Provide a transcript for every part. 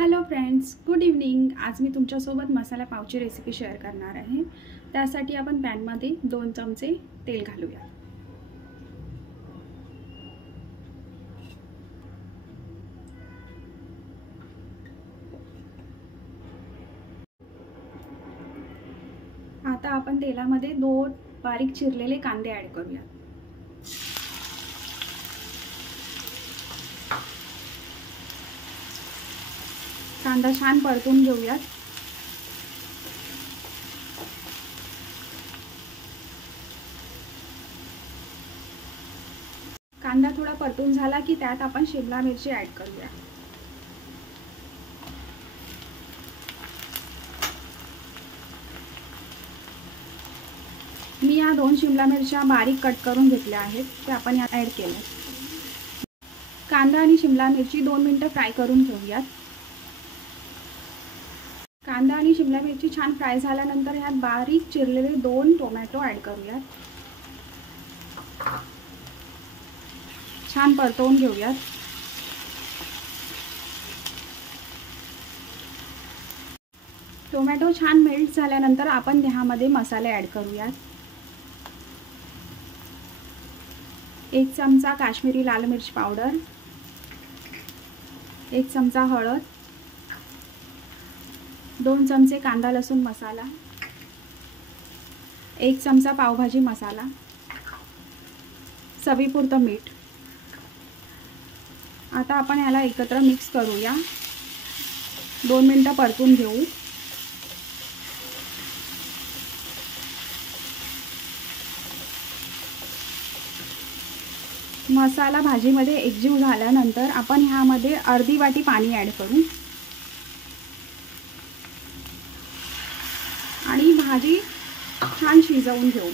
Hello friends, good evening. आज मी तुमच्यासोबत मसाला पावची रेसिपी शेअर करणार आहे। त्यासाठी आपण पॅनमध्ये 2 चमचे तेल घालूया। आता आपण तेलामध्ये 2 बारीक चिरलेले कांदे ॲड करूया। कांदा छान परतून घेऊयात। कांदा थोडा परतून झाला की त्यात आपण शिमला मिरची ॲड करूया। मी या 2 शिमला मिरच्या बारीक कट करून घेतल्या आहेत, ते आपण यात ॲड केल्या। कांदा आणि शिमला मिरची 2 मिनिटं फ्राय करून घेऊयात। कांदा आणि शिमला मिरची छान फ्राय झाल्यानंतर यात बारीक चिरलेले 2 टोमॅटो ॲड करूयात। छान परतवून घेऊयात। टोमॅटो छान मेल्ट झाल्यानंतर आपण यामध्ये मसाले ॲड करूयात। 1 चमचा काश्मीरी लाल मिर्च पावडर, 1 चमचा हळद, 2 चमचे कांदा लसूण मसाला, 1 चमचा पावभाजी मसाला, चवीपुरतं मीठ। आता आपण याला एकत्र मिक्स करूया। 2 मिनिटं परतून घेऊ। मसाला भाजीमध्ये एकजीव झाल्यानंतर आपण ह्यामध्ये अर्धी वाटी पाणी ॲड करू आणि भाजी छान शिजवून घेऊ।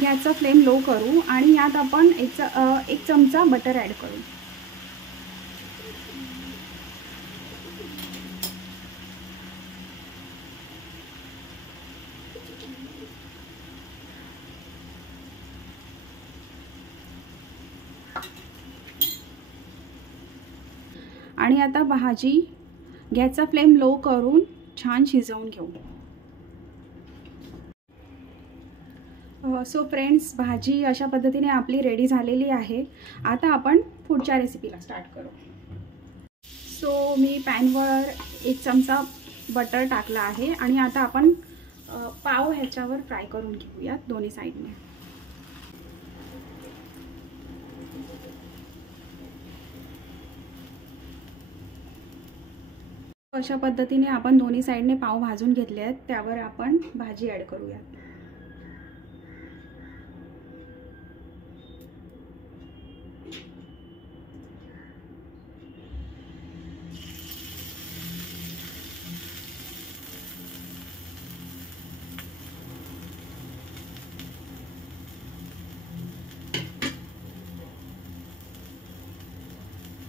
गॅसचा फ्लेम लो करू आणि यात आपण एक चमचा बटर ॲड करू। आणि आता भाजी गॅसचा फ्लेम लो करून छान शिजवून घेऊ। सो फ्रेंड्स, भाजी अशा पद्धतीने आपली रेडी झालेली आहे। आता आपण पुढच्या रेसिपीला स्टार्ट करू। सो मी पॅनवर 1 चमचा बटर टाकला आहे आणि आता आपण पाव ह्याच्यावर फ्राय करून घेऊयात दोन्ही साईडने। अशा पद्धतीने आपण दोन्ही साईडने पाव भाजून घेतले आहेत। त्यावर आपण भाजी ॲड करूयात।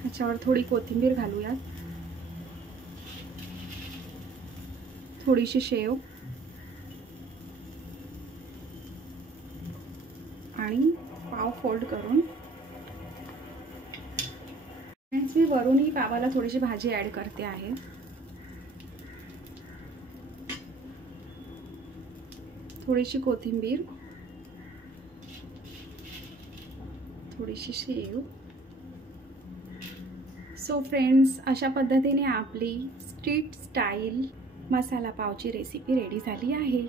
ह्याच्यावर थोडी कोथिंबीर घालूयात, थोडीशी शेव आणि पाव फोल्ड करून मी वरूनही पावाला थोडीशी भाजी ॲड करते आहे। थोडीशी कोथिंबीर, थोडीशी शेव। सो फ्रेंड्स, अशा पद्धतीने आपली स्ट्रीट स्टाईल मसाला पावची रेसिपी रेडी झाली आहे।